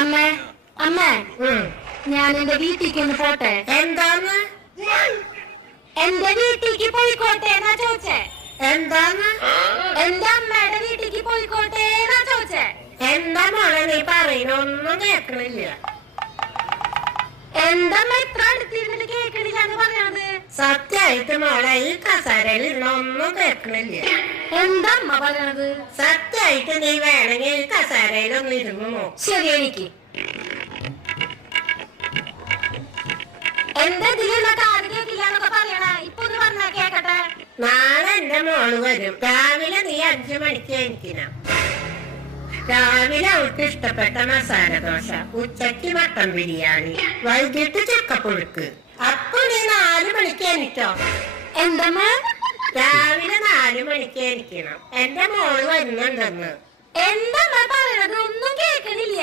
അമ്മേ അമ്മേ ഞാൻ എന്റെ വീട്ടിലേക്ക് ഒന്ന് പോട്ടെ. എന്താന്ന് എന്റെ വീട്ടിലേക്ക് പോയിക്കോട്ടെ എന്നാ ചോദിച്ചേ. എന്താന്ന് എന്റെ അമ്മയുടെ വീട്ടിലേക്ക് പോയിക്കോട്ടെ എന്നാ ചോദിച്ചേ. എന്താ മോളെ നീ പറയുന്നൊന്നും കേക്കണില്ല. എന്താ അമ്മ ഇത്ര അടുത്തിരുന്നിട്ട് കേൾക്കണില്ല എന്ന് പറയണത്? സത്യായിട്ട് മോളെ ഈ കസേരയിൽ ഇരുന്നൊന്നും കേക്കണില്ല. എന്താ അമ്മ പറയണത്? സത്യായിട്ട് നീ വേണമെങ്കിൽ ഈ കസേരയിലൊന്നും ഇരുന്നു നോക്കും. ശരി, എനിക്ക് എന്റെ ഇതിലുള്ള കാര്യം കേൾക്കില്ല എന്നൊക്കെ പറയണ. ഇപ്പൊ ഒന്ന് പറഞ്ഞാ കേക്കട്ടെ. നാളെ എന്റെ മോള് വരും. രാവിലെ നീ 5 മണിക്ക് എണീക്കണം. രാവിലെ അവൾക്ക് ഇഷ്ടപ്പെട്ട മസാല ദോശ, ഉച്ചക്ക് മട്ടൻ ബിരിയാണി, വൈകിട്ട് ചക്കപ്പുഴുക്ക്. അപ്പൊ നീ 4 മണിക്ക് എണീറ്റോ. എന്തമ്മ? രാവിലെ 4 മണിക്ക് എണീക്കണം. എന്റെ മോള് വരുന്നുണ്ടെന്ന്. എന്താ പറയണത്? ഒന്നും കേൾക്കണില്ല.